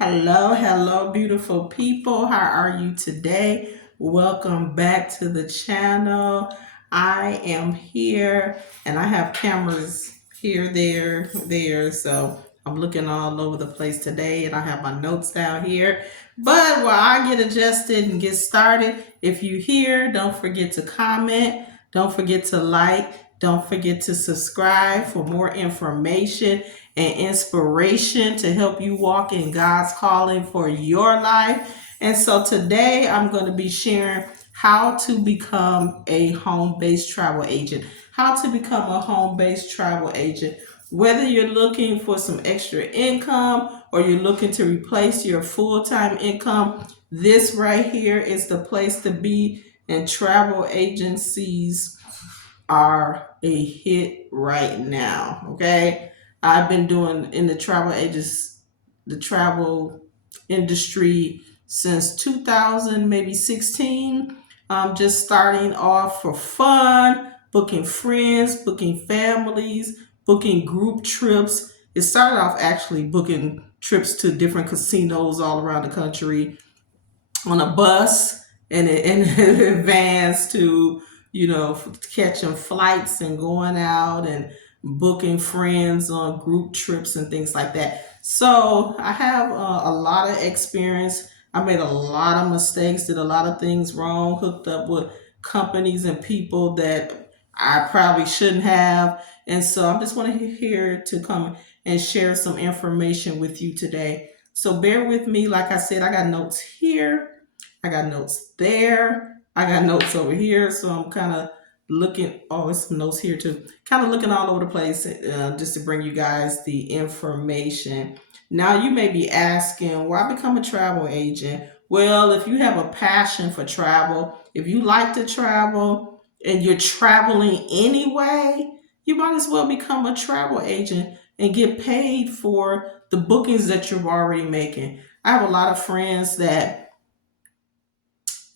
Hello, hello, beautiful people. How are you today? Welcome back to the channel. I am here and I have cameras here, there. So I'm looking all over the place today and I have my notes down here. But while I get adjusted and get started, if you here, don't forget to comment, don't forget to like, don't forget to subscribe for more information and inspiration to help you walk in God's calling for your life. And so today I'm going to be sharing how to become a home-based travel agent. How to become a home-based travel agent. Whether you're looking for some extra income or you're looking to replace your full-time income, this right here is the place to be, and travel agencies are a hit right now. Okay. I've been doing in the travel industry since 2000, maybe 16. Just starting off for fun, booking friends, booking families, booking group trips. It started off actually booking trips to different casinos all around the country on a bus, and it advanced to catching flights and going out and booking friends on group trips and things like that. So I have a lot of experience. I made a lot of mistakes, did a lot of things wrong, hooked up with companies and people that I probably shouldn't have. And so I'm just want to here to come and share some information with you today. So bear with me. Like I said, I got notes here, I got notes there, I got notes over here. So I'm kind of looking, oh, there's some notes here too. Kind of looking all over the place just to bring you guys the information. Now, you may be asking, why become a travel agent? Well, if you have a passion for travel, if you like to travel and you're traveling anyway, you might as well become a travel agent and get paid for the bookings that you're already making. I have a lot of friends that,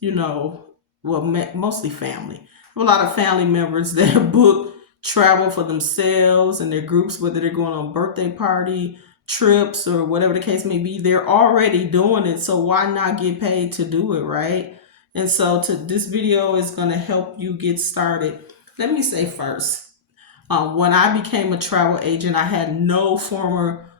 you know, well, mostly family. I have a lot of family members that book travel for themselves and their groups, whether they're going on birthday party trips or whatever the case may be. They're already doing it, so why not get paid to do it, right? And so, this video is going to help you get started. Let me say first, when I became a travel agent, I had no former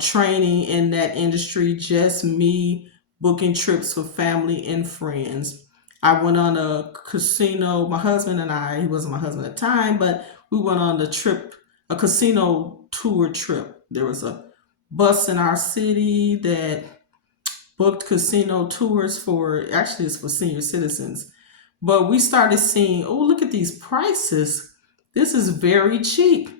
training in that industry, just me booking trips for family and friends. I went on a casino, my husband and I, he wasn't my husband at the time, but we went on the trip, a casino tour trip. There was a bus in our city that booked casino tours for, actually it's for senior citizens. But we started seeing, oh, look at these prices. This is very cheap.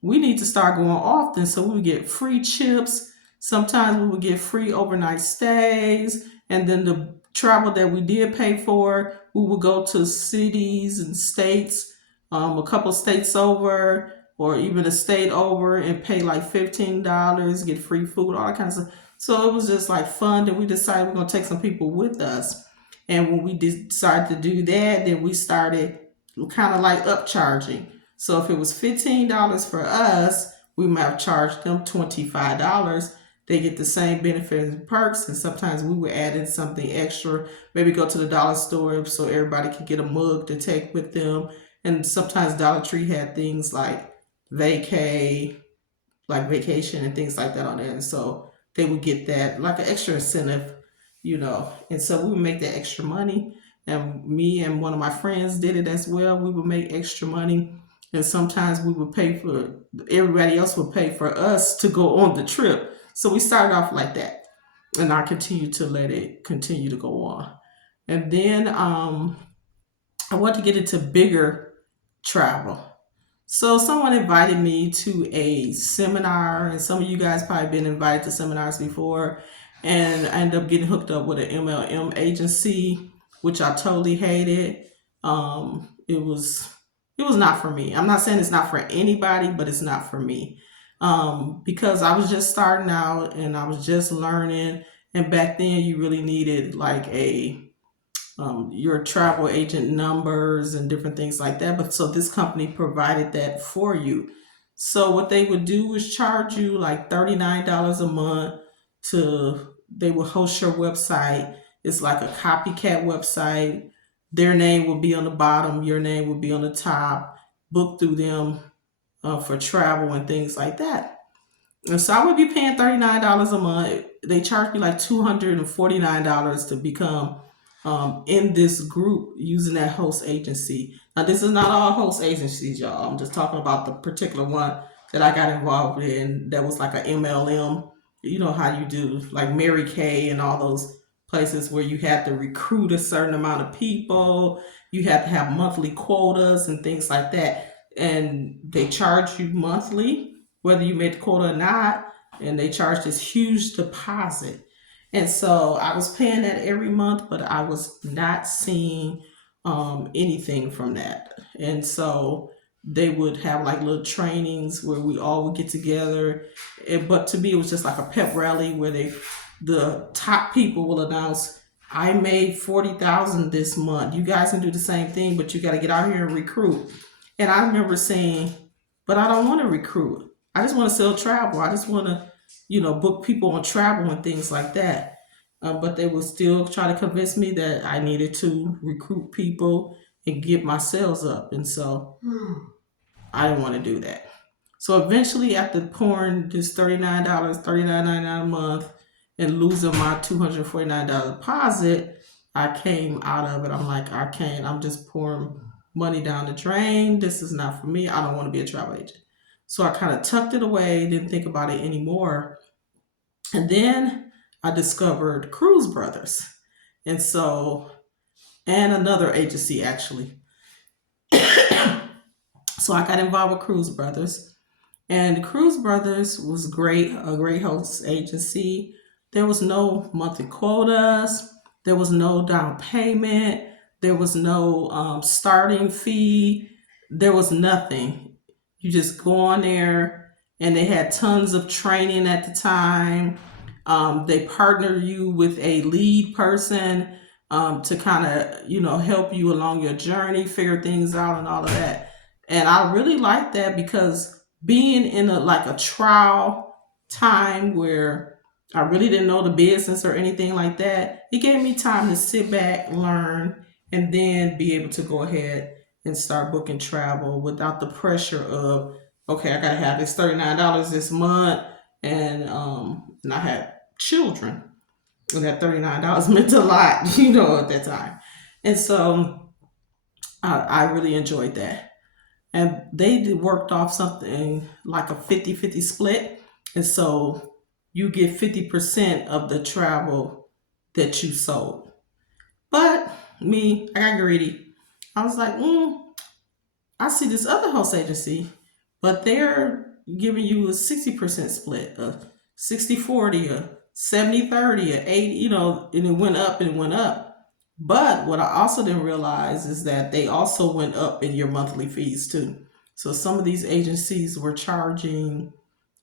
We need to start going often so we would get free chips. Sometimes we would get free overnight stays. And then the travel that we did pay for, we would go to cities and states, a couple states over, or even a state over, and pay like $15, get free food, all that kind of stuff. So it was just like fun that we decided we're going to take some people with us. And when we decided to do that, then we started kind of like upcharging. So if it was $15 for us, we might have charged them $25. They get the same benefits and perks, and sometimes we would add in something extra. Maybe go to the dollar store so everybody could get a mug to take with them. And sometimes Dollar Tree had things like vacation and things like that on there. And so they would get that like an extra incentive. And so we would make that extra money. And me and one of my friends did it as well. We would make extra money. And sometimes we would pay for, everybody else would pay for us to go on the trip. So we started off like that. And I continue to let it continue to go on. And then I want to get into bigger travel. So someone invited me to a seminar, and some of you guys probably been invited to seminars before, and I ended up getting hooked up with an MLM agency, which I totally hated. It was not for me. I'm not saying it's not for anybody, but it's not for me. Because I was just starting out and I was just learning, and back then you really needed like your travel agent numbers and different things like that. But so this company provided that for you. So what they would do is charge you like $39 a month to they will host your website. It's like a copycat website. Their name will be on the bottom, your name will be on the top. Book through them for travel and things like that. And so I would be paying $39 a month. They charge me like $249 to become in this group using that host agency. Now, this is not all host agencies, y'all. I'm just talking about the particular one that I got involved in that was like a MLM. You know how you do, like Mary Kay and all those places where you have to recruit a certain amount of people, you have to have monthly quotas and things like that. And they charge you monthly whether you made the quota or not, and they charge this huge deposit. And so I was paying that every month, but I was not seeing anything from that. And so they would have like little trainings where we all would get together. But to me, it was just like a pep rally where the top people will announce, I made 40,000 this month. You guys can do the same thing, but you got to get out here and recruit. And I remember saying, but I don't want to recruit. I just want to sell travel. I just want to, book people on travel and things like that. But they would still try to convince me that I needed to recruit people and get my sales up. And so I didn't want to do that. So eventually, after pouring this $39, $39.99 a month, and losing my $249 deposit, I came out of it. I'm like, I can't. I'm just pouring money down the drain. This is not for me. I don't want to be a travel agent. So I kind of tucked it away, didn't think about it anymore. And then I discovered Cruise Brothers. And so, and another agency actually. So I got involved with Cruise Brothers. And Cruise Brothers was great, a great host agency. There was no monthly quotas. There was no down payment. There was no starting fee. There was nothing. You just go on there, and they had tons of training at the time. They partner you with a lead person to kind of, help you along your journey, figure things out, and all of that. And I really like that because being in a trial time where I really didn't know the business or anything like that, it gave me time to sit back, learn, and then be able to go ahead and start booking travel without the pressure of, okay, I gotta have this $39 this month, and I had children, and that $39 meant a lot, at that time. And so I really enjoyed that. And they worked off something like a 50-50 split. And so you get 50% of the travel that you sold. But me, I got greedy. I was like, I see this other host agency, but they're giving you a 60% split, a 60-40, a 70-30, a 80, and it went up and it went up. But what I also didn't realize is that they also went up in your monthly fees too. So some of these agencies were charging,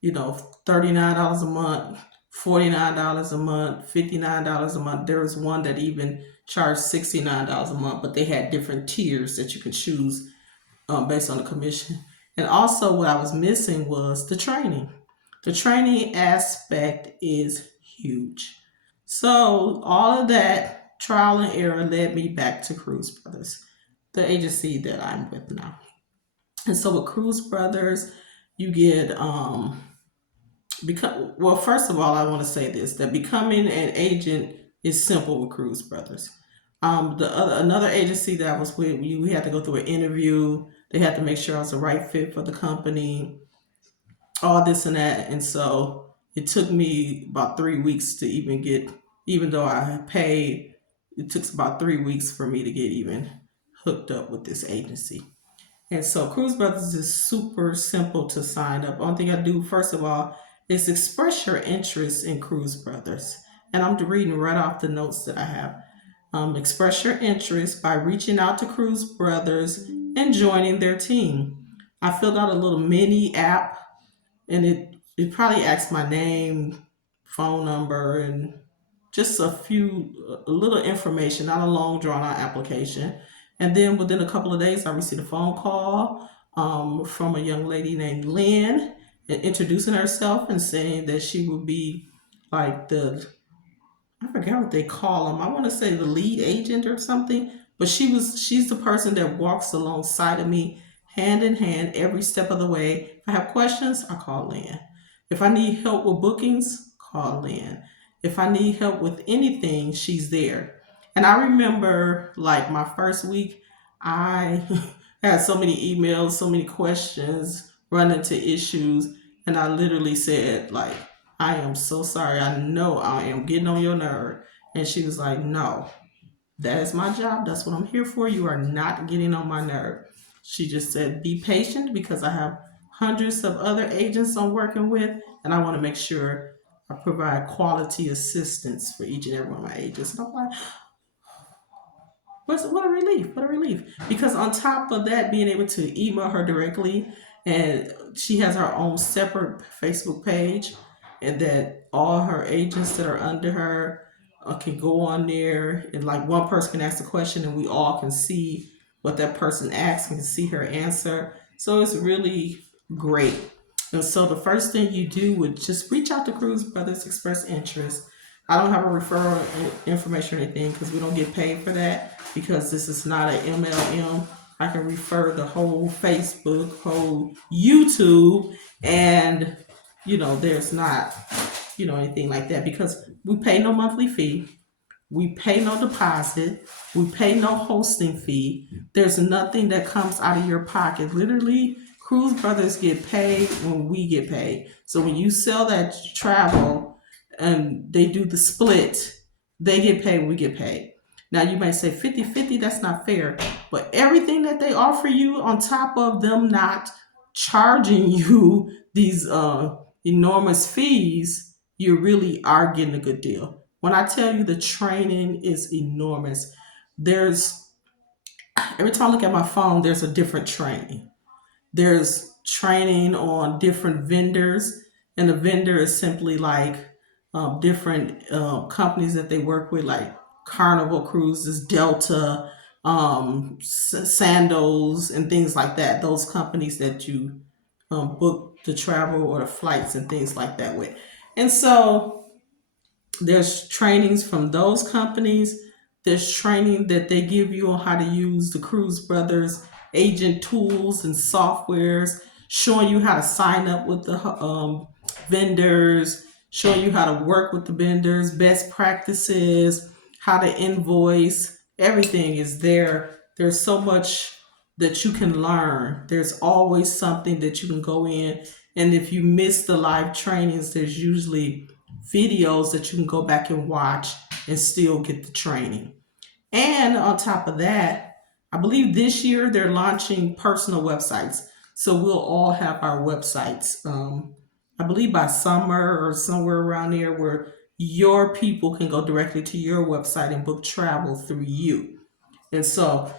$39 a month, $49 a month, $59 a month. There was one that even charged $69 a month, but they had different tiers that you could choose based on the commission. And also, what I was missing was the training. The training aspect is huge. So, all of that trial and error led me back to Cruise Brothers, the agency that I'm with now. And so, with Cruise Brothers, you get well, first of all, I want to say this, that becoming an agent is simple with Cruise Brothers. Another agency that I was with, we had to go through an interview. They had to make sure I was the right fit for the company, all this and that. And so it took me about 3 weeks to even get, even though I paid, it took about 3 weeks for me to get even hooked up with this agency. And so Cruise Brothers is super simple to sign up. Only thing I do, first of all, is express your interest in Cruise Brothers. And I'm reading right off the notes that I have. Express your interest by reaching out to Cruise Brothers and joining their team. I filled out a little mini app, and it probably asked my name, phone number, and just a little information, not a long drawn out application. And then within a couple of days, I received a phone call from a young lady named Lynn, introducing herself and saying that she would be like the I forgot what they call them. I want to say the lead agent or something, but she's the person that walks alongside of me, hand in hand, every step of the way. If I have questions, I call Lynn. If I need help with bookings, call Lynn. If I need help with anything, she's there. And I remember like my first week, I had so many emails, so many questions, run into issues, and I literally said like, I am so sorry. I know I am getting on your nerve. And she was like, no, that is my job. That's what I'm here for. You are not getting on my nerve. She just said, be patient because I have hundreds of other agents I'm working with, and I want to make sure I provide quality assistance for each and every one of my agents. And I'm like, what a relief! What a relief! Because on top of that, being able to email her directly, and she has her own separate Facebook page, and that all her agents that are under her can go on there, and like one person can ask a question, and we all can see what that person asked and can see her answer. So it's really great. And so the first thing you do would just reach out to Cruz Brothers, express interest. I don't have a referral information or anything because we don't get paid for that because this is not an MLM. I can refer the whole Facebook, whole YouTube, and there's not anything like that because we pay no monthly fee. We pay no deposit. We pay no hosting fee. There's nothing that comes out of your pocket. Literally, Cruz Brothers get paid when we get paid. So when you sell that travel and they do the split, they get paid when we get paid. Now you might say 50-50, that's not fair. But everything that they offer you on top of them not charging you these enormous fees, you really are getting a good deal. When I tell you the training is enormous, there's every time I look at my phone, there's a different training. There's training on different vendors, and a vendor is simply like different companies that they work with, like Carnival Cruises, Delta, Sandals, and things like that. Those companies that you book the travel or the flights and things like that with. And so there's trainings from those companies. There's training that they give you on how to use the Cruz Brothers agent tools and softwares, showing you how to sign up with the vendors, showing you how to work with the vendors, best practices, how to invoice. Everything is there. There's so much that you can learn. There's always something that you can go in. And if you miss the live trainings, there's usually videos that you can go back and watch and still get the training. And on top of that, I believe this year they're launching personal websites. So we'll all have our websites. I believe by summer or somewhere around there where your people can go directly to your website and book travel through you. And so,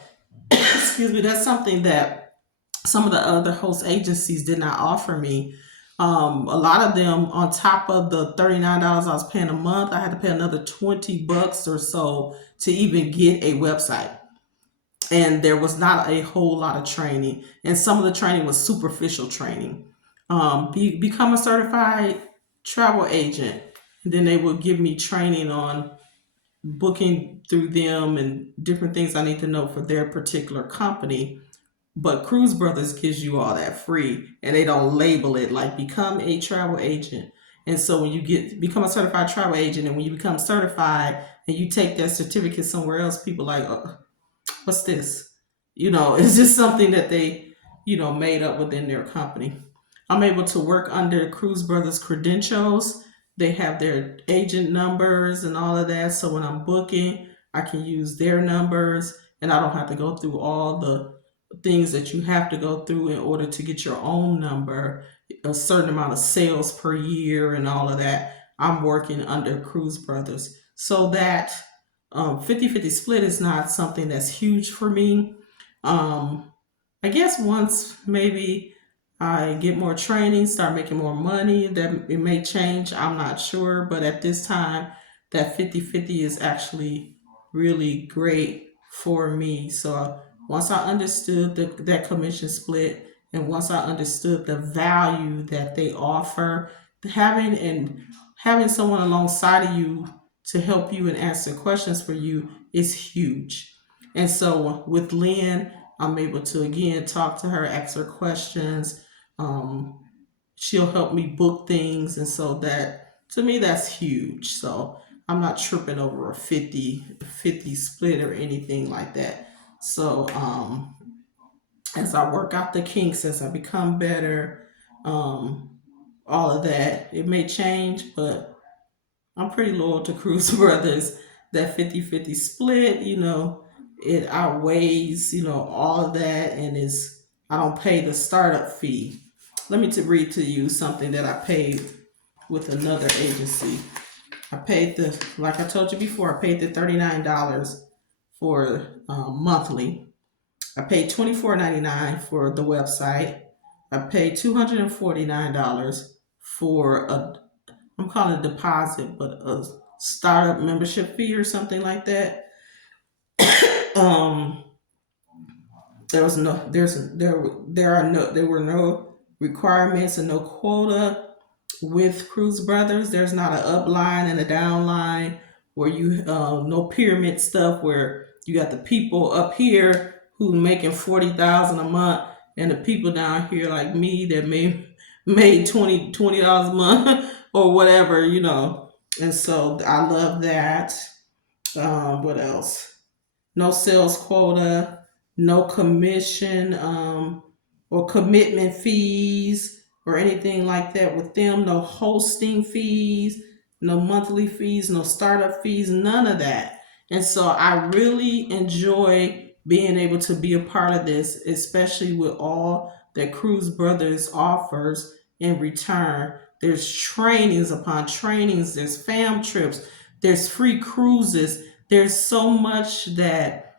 excuse me, that's something that some of the other host agencies did not offer me. A lot of them, on top of the $39 I was paying a month, I had to pay another $20 or so to even get a website. And there was not a whole lot of training. And some of the training was superficial training. Become a certified travel agent. And then they would give me training on booking through them and different things I need to know for their particular company. But Cruz Brothers gives you all that free, and they don't label it like become a travel agent. And so when you become a certified travel agent, and when you become certified and you take that certificate somewhere else, people like, oh, what's this? It's just something that they, made up within their company. I'm able to work under Cruz Brothers credentials. They have their agent numbers and all of that. So when I'm booking, I can use their numbers, and I don't have to go through all the things that you have to go through in order to get your own number, a certain amount of sales per year and all of that. I'm working under Cruz Brothers. So that 50-50 split is not something that's huge for me. I guess once maybe I get more training, start making more money, that it may change. I'm not sure. But at this time, that 50-50 is actually really great for me. So once I understood that commission split, and once I understood the value that they offer, having someone alongside of you to help you and answer questions for you is huge. And so with Lynn, I'm able to again talk to her, ask her questions. Um, she'll help me book things, and so that to me that's huge. So I'm not tripping over a 50 split or anything like that. So as I work out the kinks, as I become better, um, all of that, it may change, but I'm pretty loyal to Cruz Brothers. That 50-50 split, it outweighs, all of that, and is I don't pay the startup fee. Let me to read to you something that I paid with another agency. I paid like I told you before, I paid the $39 for monthly. I paid $24.99 for the website. I paid $249 for I'm calling it a deposit, but a startup membership fee or something like that. Um, there was no, there were no requirements and no quota with Cruz Brothers. There's not an up line and a down line where you no pyramid stuff where you got the people up here who making 40,000 a month and the people down here like me that made $20 a month or whatever. And so I love that. What else? No sales quota, no commission or commitment fees or anything like that with them, no hosting fees, no monthly fees, no startup fees, none of that. And so I really enjoy being able to be a part of this, especially with all that Cruz Brothers offers in return. There's trainings upon trainings, there's fam trips, there's free cruises, there's so much that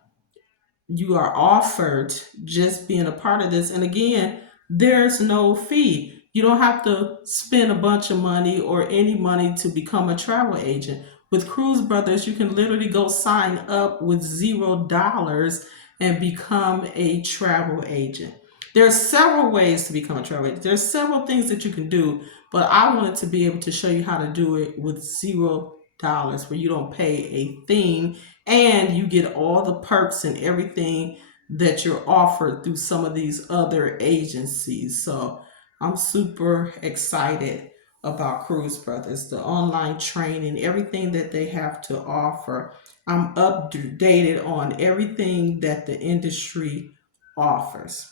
you are offered just being a part of this. And again, there's no fee. You don't have to spend a bunch of money or any money to become a travel agent. With Cruise Brothers, you can literally go sign up with $0 and become a travel agent. There are several ways to become a travel agent. There's several things that you can do, but I wanted to be able to show you how to do it with $0 where you don't pay a thing and you get all the perks and everything that you're offered through some of these other agencies. So I'm super excited about Cruise Brothers, the online training, everything that they have to offer. I'm updated on everything that the industry offers.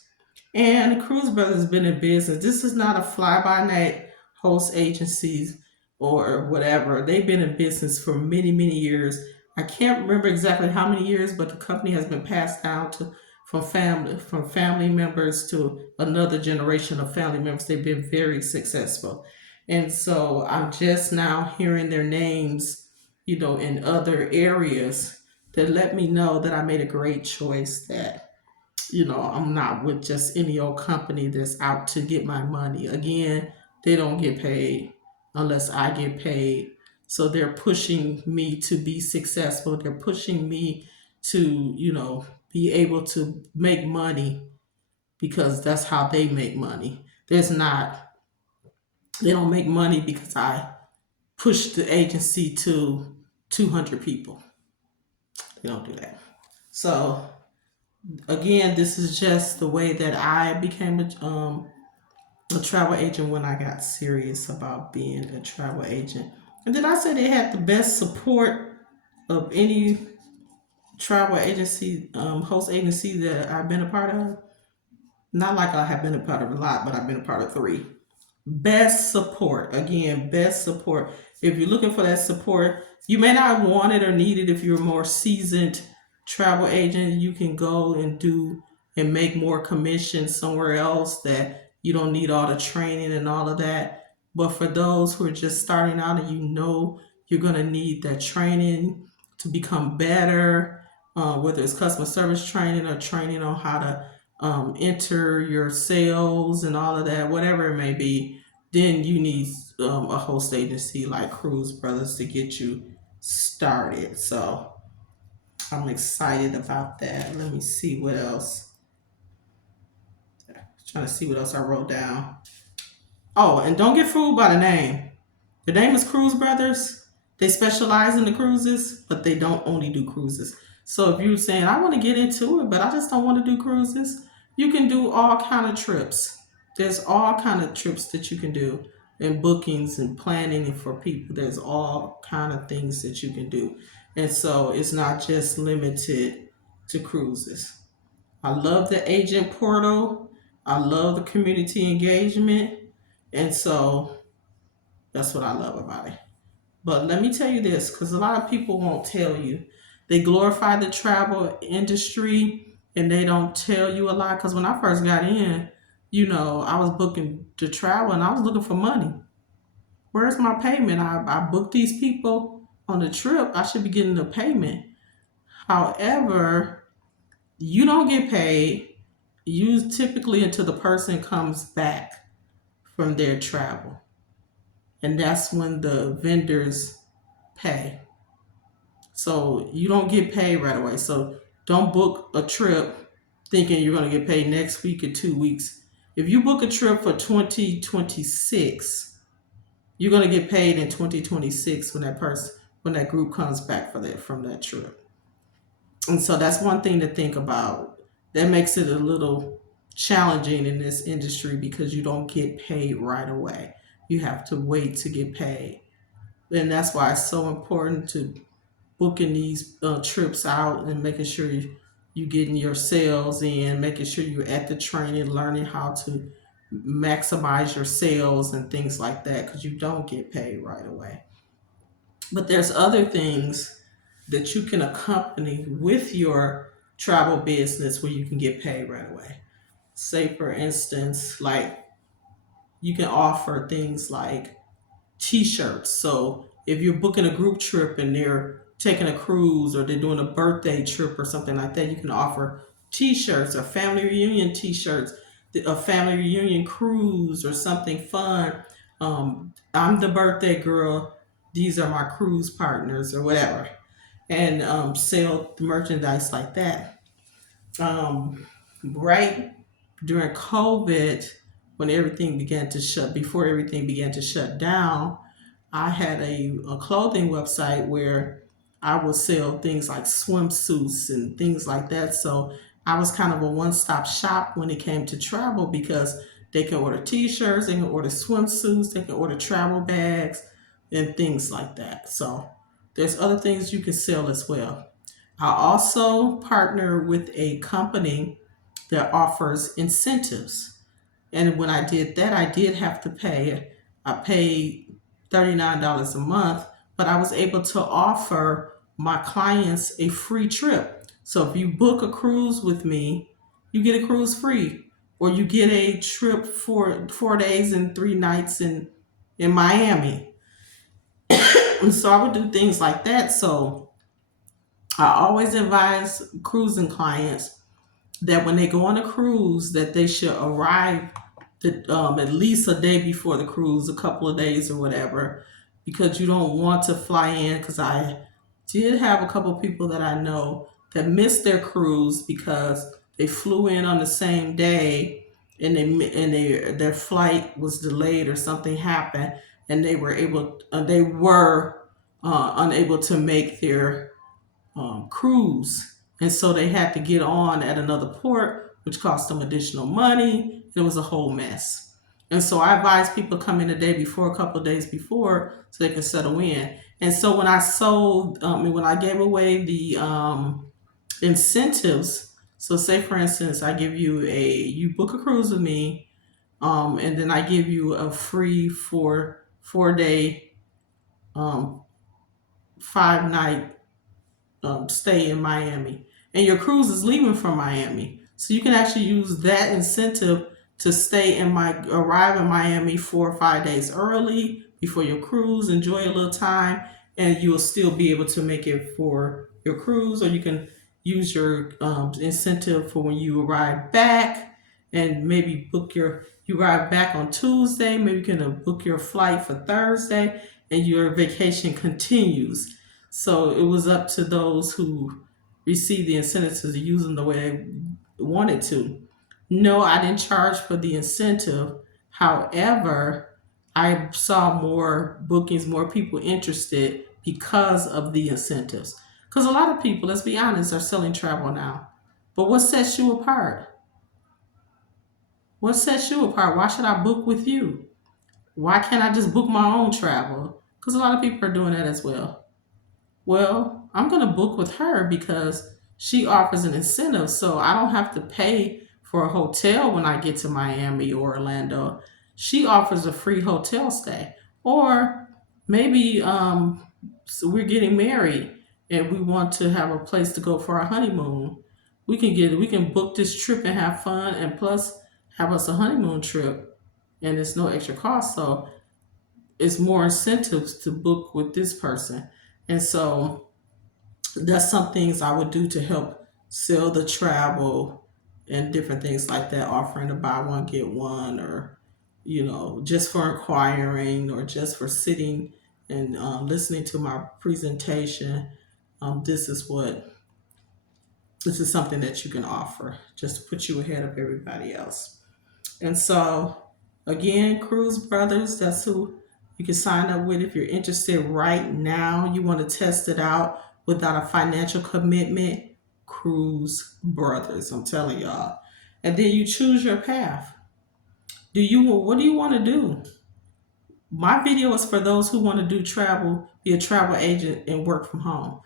And Cruise Brothers has been in business. This is not a fly by night host agencies or whatever. They've been in business for many, many years. I can't remember exactly how many years, but the company has been passed down to from family members to another generation of family members. They've been very successful. And so I'm just now hearing their names, in other areas that let me know that I made a great choice, that I'm not with just any old company that's out to get my money. Again, they don't get paid unless I get paid. So they're pushing me to be successful. They're pushing me to, be able to make money because that's how they make money. They don't make money because I push the agency to 200 people. They don't do that. So again, this is just the way that I became a travel agent when I got serious about being a travel agent. And then I said they had the best support of any travel agency, host agency that I've been a part of. Not like I have been a part of a lot, but I've been a part of three. Best support. Again, best support. If you're looking for that support, you may not want it or need it if you're a more seasoned travel agent. You can go and do and make more commission somewhere else that you don't need all the training and all of that. But for those who are just starting out and you're going to need that training to become better, whether it's customer service training or training on how to enter your sales and all of that, whatever it may be, then you need a host agency like Cruise Brothers to get you started. So I'm excited about that. Let me see what else. Trying to see what else I wrote down. Oh, and don't get fooled by the name. The name is Cruise Brothers. They specialize in the cruises, but they don't only do cruises. So if you're saying I want to get into it, but I just don't want to do cruises, you can do all kind of trips. There's all kind of trips that you can do, and bookings and planning for people. There's all kind of things that you can do, and so it's not just limited to cruises. I love the agent portal. I love the community engagement, and so that's what I love about it. But let me tell you this, because a lot of people won't tell you. They glorify the travel industry and they don't tell you a lot. Because when I first got in, I was booking to travel and I was looking for money. Where's my payment? I booked these people on the trip. I should be getting the payment. However, you don't get paid. You typically until the person comes back from their travel. And that's when the vendors pay. So you don't get paid right away. So don't book a trip thinking you're going to get paid next week or 2 weeks. If you book a trip for 2026, you're going to get paid in 2026 when that group comes back from that trip. And so that's one thing to think about. That makes it a little challenging in this industry because you don't get paid right away. You have to wait to get paid. And that's why it's so important to booking these trips out and making sure you getting your sales in, making sure you're at the training, learning how to maximize your sales and things like that because you don't get paid right away. But there's other things that you can accompany with your travel business where you can get paid right away. Say, for instance, like you can offer things like t-shirts. So if you're booking a group trip and they're taking a cruise or they're doing a birthday trip or something like that, you can offer t-shirts or family reunion t-shirts, a family reunion cruise or something fun. I'm the birthday girl. These are my cruise partners or whatever. And sell merchandise like that. Right during COVID, before everything began to shut down, I had a clothing website where I would sell things like swimsuits and things like that. So I was kind of a one stop shop when it came to travel because they can order t shirts, they can order swimsuits, they can order travel bags, and things like that. So there's other things you can sell as well. I also partner with a company that offers incentives. And when I did that, I did have to pay. I paid $39 a month, but I was able to offer my clients a free trip. So if you book a cruise with me, you get a cruise free, or you get a trip for 4 days and 3 nights in Miami. And so I would do things like that. So I always advise cruising clients that when they go on a cruise, that they should arrive at least a day before the cruise, a couple of days or whatever, because you don't want to fly in. Because I did have a couple of people that I know that missed their cruise because they flew in on the same day and their flight was delayed or something happened and they were unable to make their cruise. And so they had to get on at another port, which cost them additional money. It was a whole mess. And so I advise people come in a day before, a couple of days before, so they can settle in. And so when I gave away the incentives, so say for instance, you book a cruise with me, and then I give you a free 4 day, um, 5 night stay in Miami, and your cruise is leaving from Miami. So you can actually use that incentive to arrive in Miami 4 or 5 days early before your cruise, enjoy a little time, and you will still be able to make it for your cruise, or you can use your incentive for when you arrive back and maybe you arrive back on Tuesday, maybe you can book your flight for Thursday and your vacation continues. So it was up to those who received the incentives to use them the way they wanted to. No, I didn't charge for the incentive. However, I saw more bookings, more people interested because of the incentives. Because a lot of people, let's be honest, are selling travel now. But what sets you apart? What sets you apart? Why should I book with you? Why can't I just book my own travel? Because a lot of people are doing that as well. Well, I'm going to book with her because she offers an incentive. So I don't have to pay for a hotel when I get to Miami or Orlando. She offers a free hotel stay. Or maybe so we're getting married and we want to have a place to go for our honeymoon. We can book this trip and have fun and plus have us a honeymoon trip and it's no extra cost. So it's more incentives to book with this person. And so that's some things I would do to help sell the travel and different things like that, offering to buy one, get one, or, just for inquiring or just for sitting and listening to my presentation. This is this is something that you can offer just to put you ahead of everybody else. And so, again, Cruise Brothers, that's who you can sign up with if you're interested right now. You want to test it out without a financial commitment. Cruise Brothers, I'm telling y'all. And then you choose your path. What do you want to do? My video is for those who want to do travel, be a travel agent, and work from home.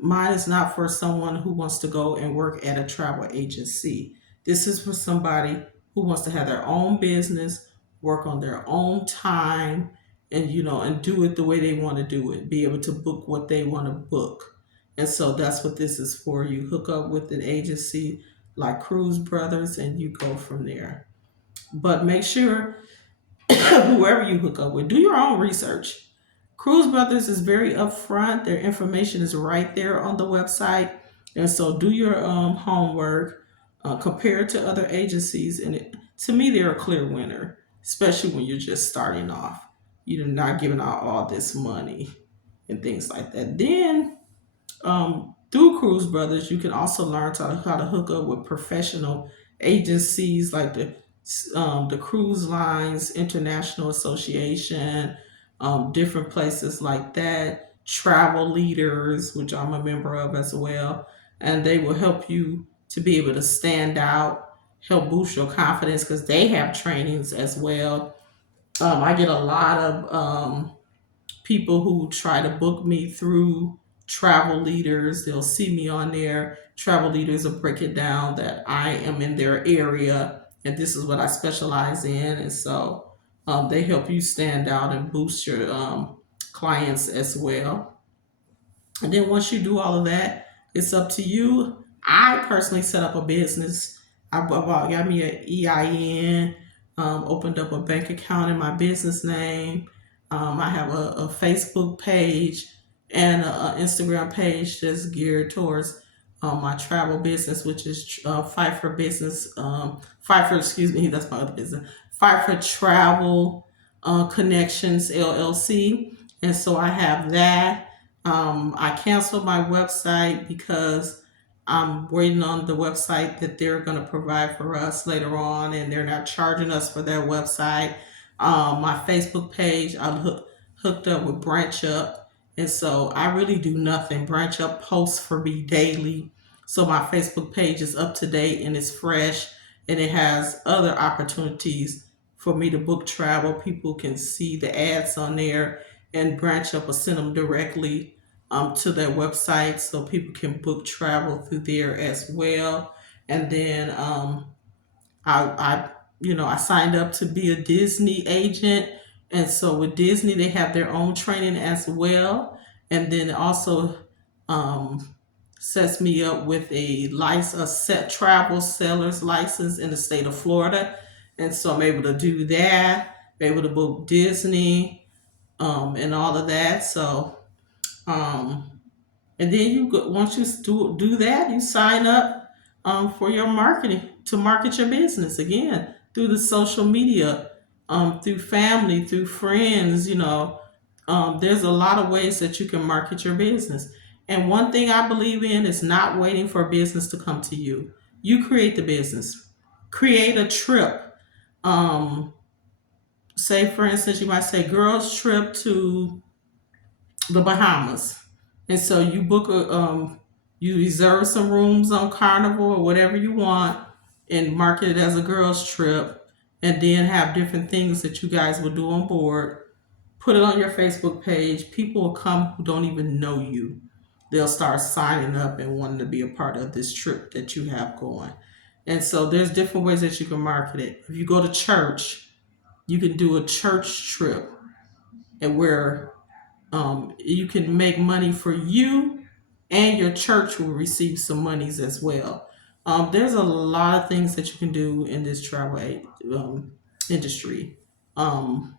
Mine is not for someone who wants to go and work at a travel agency. This is for somebody who wants to have their own business, work on their own time, and and do it the way they want to do it. Be able to book what they want to book. And so that's what this is for. You hook up with an agency like Cruise Brothers and you go from there. But make sure whoever you hook up with, do your own research. Cruise Brothers is very upfront. Their information is right there on the website. And so do your homework, compare it to other agencies. And to me, they're a clear winner, especially when you're just starting off. You're not giving out all this money and things like that. Then through Cruise Brothers, you can also learn how to hook up with professional agencies like the Cruise Lines International Association, different places like that, travel leaders, which I'm a member of as well, and they will help you to be able to stand out, help boost your confidence because they have trainings as well. I get a lot of people who try to book me through travel leaders. They'll see me on there. Travel leaders will break it down that I am in their area and this is what I specialize in. And so they help you stand out and boost your clients as well. And then once you do all of that, it's up to you. I personally set up a business. Got me an EIN, opened up a bank account in my business name. I have a Facebook page and an Instagram page that's geared towards my travel business, which is Fight for Business. Fight for, excuse me, that's my other business. Fight for Travel Connections LLC. And so I have that. I canceled my website because I'm waiting on the website that they're going to provide for us later on, and they're not charging us for their website. My Facebook page, hooked up with Branch Up, and so I really do nothing. Branch Up posts for me daily, so my Facebook page is up to date and it's fresh, and it has other opportunities for me to book travel. People can see the ads on there, and Branch Up will send them directly to their website so people can book travel through there as well. And then I signed up to be a Disney agent, and so with Disney they have their own training as well, and then it also um, sets me up with a set travel seller's license in the state of Florida, and so I'm able to do that, be able to book Disney and all of that. So um, and then once you do that, you sign up for your marketing to market your business again through the social media, through family, through friends. There's a lot of ways that you can market your business. And one thing I believe in is not waiting for business to come to you. You create the business. Create a trip. Say, for instance, you might say, girls' trip to the Bahamas. And so you book you reserve some rooms on Carnival or whatever you want and market it as a girls trip, and then have different things that you guys will do on board. Put it on your Facebook page. People will come who don't even know you. They'll start signing up and wanting to be a part of this trip that you have going. And so there's different ways that you can market it. If you go to church, you can do a church trip and where you can make money for you, and your church will receive some monies as well. There's a lot of things that you can do in this travel industry. Um,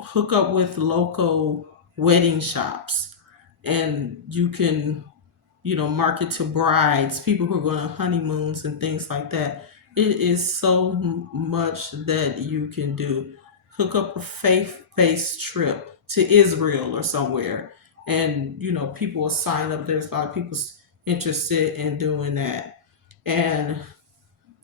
Hook up with local wedding shops, and you can, market to brides, people who are going on honeymoons and things like that. It is so much that you can do. Hook up a faith-based trip to Israel or somewhere, and people will sign up. There's a lot of people interested in doing that, and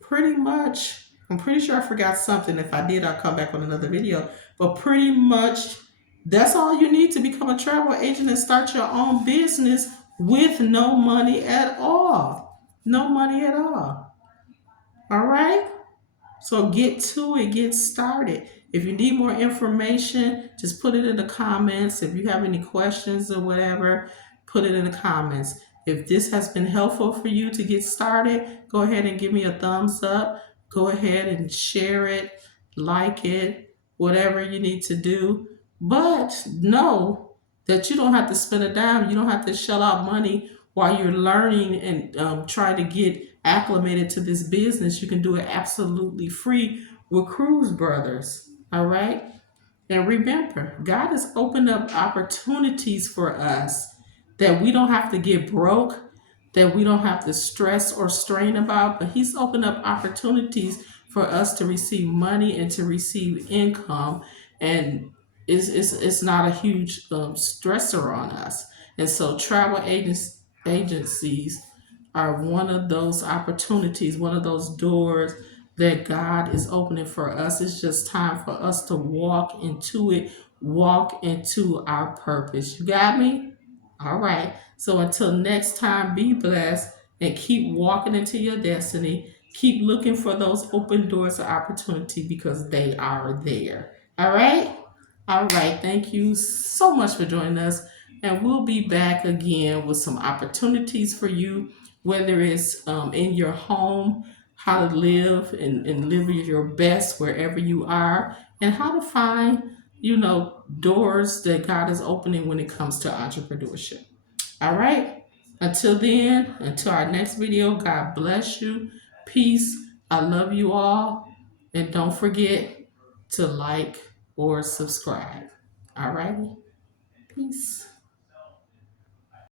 pretty much, I'm pretty sure I forgot something. If I did, I'll come back on another video. But pretty much, that's all you need to become a travel agent and start your own business with no money at all. No money at all. All right? So get to it, get started. If you need more information, just put it in the comments. If you have any questions or whatever, put it in the comments. If this has been helpful for you to get started, go ahead and give me a thumbs up. Go ahead and share it, like it, whatever you need to do. But know that you don't have to spend a dime. You don't have to shell out money while you're learning and trying to get acclimated to this business. You can do it absolutely free with Cruise Brothers. All right. And remember, God has opened up opportunities for us that we don't have to get broke, that we don't have to stress or strain about, but He's opened up opportunities for us to receive money and to receive income. And it's not a huge stressor on us. And so agencies are one of those opportunities, one of those doors that God is opening for us. It's just time for us to walk into it, walk into our purpose. You got me? All right. So until next time, be blessed and keep walking into your destiny. Keep looking for those open doors of opportunity because they are there. All right? All right. Thank you so much for joining us. And we'll be back again with some opportunities for you, whether it's in your home, how to live and live your best wherever you are, and how to find, doors that God is opening when it comes to entrepreneurship. All right. Until then, until our next video, God bless you. Peace. I love you all. And don't forget to like or subscribe. All right. Peace.